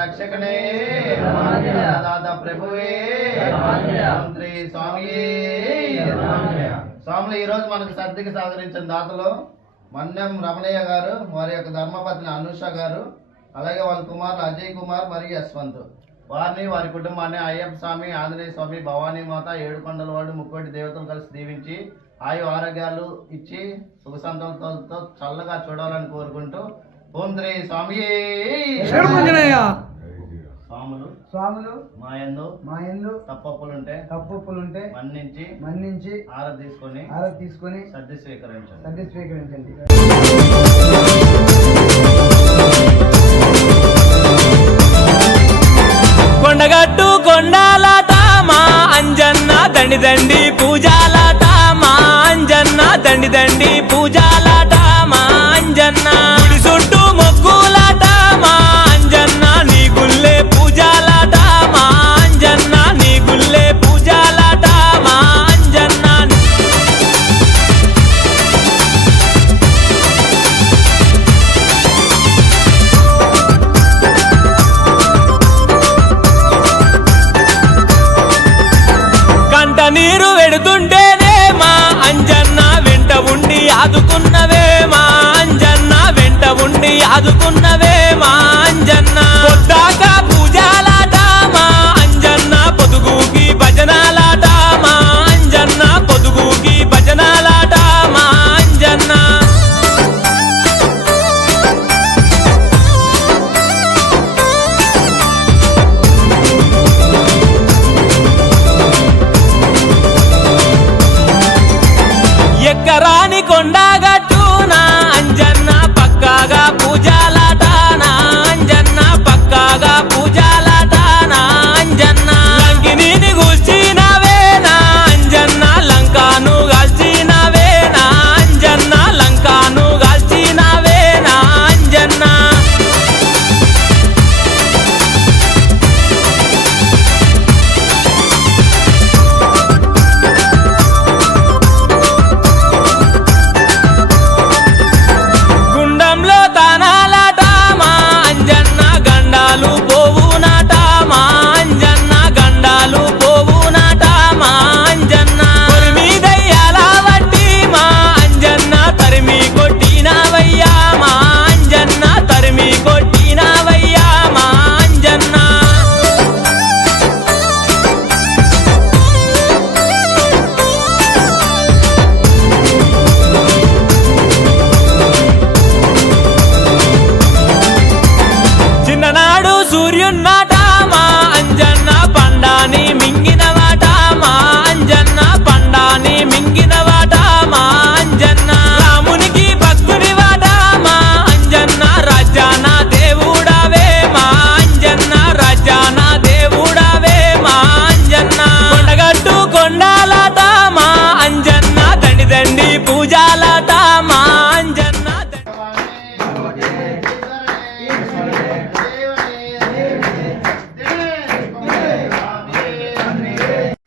రక్షకనే. దాదా ప్రభువే. మంత్రి స్వామి. ఈ రోజు మనకు సర్దికి సహకరించిన దాతలు మన్యం రమణయ్య గారు వారి యొక్క ధర్మపత్ని అనుష గారు అలాగే వాళ్ళ కుమార్ అజయ్ కుమార్ మరియు యశ్వంత్. వారిని వారి కుటుంబాన్ని అయ్యప్ప స్వామి ఆంజనేయ స్వామి భవానీ మాత ఏడు కొండల వాడు ముక్కోటి దేవతలు కలిసి దీవించి ఆయు ఆరోగ్యాలు ఇచ్చి సుఖ సంతోషాలతో చల్లగా చూడాలని కోరుకుంటూ ఓం స్వామి. స్వాములు స్వాములు మాయందు మాయందు తప్పప్పులుంటే తప్పప్పులుంటే మన్నించి మన్నించి ఆర తీసుకొని ఆర తీసుకొని సర్ది స్వీకరించండి. సర్ది స్వీకరించండి. కొండగట్టు కొండాల తామా అంజన్న దండి దండి పూజాల తామా అంజన్న దండి దండి పూజ కన్నీరు వెడుతుంటేనేమా? అంజన్న వెంట ఉండి ఆదుకున్నవేమా? అంజన్న వెంట ఉండి ఆదుకున్న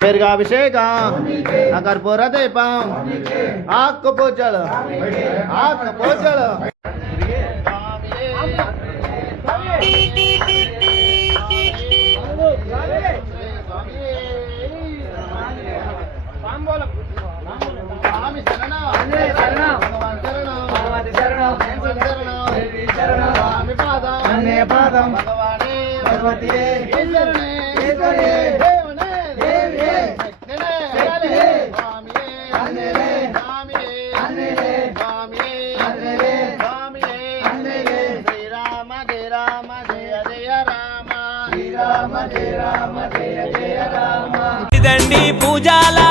పెరుగాభిషేక కర్పూర దీపం ఆకు పూజలు ఆకు పూజలు. పాదం. భగవానే భగవతి ఇదండి పూజాలా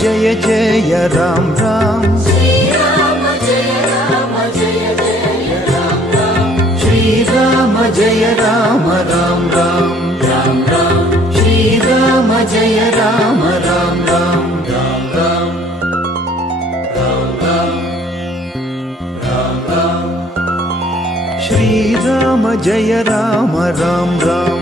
జయ జయ రామ రామ శ్రీరామ జయ రామ రామ రామ శ్రీరామ జయ రామ రామ రామ శ్రీరామ జయ రామ రామ రామ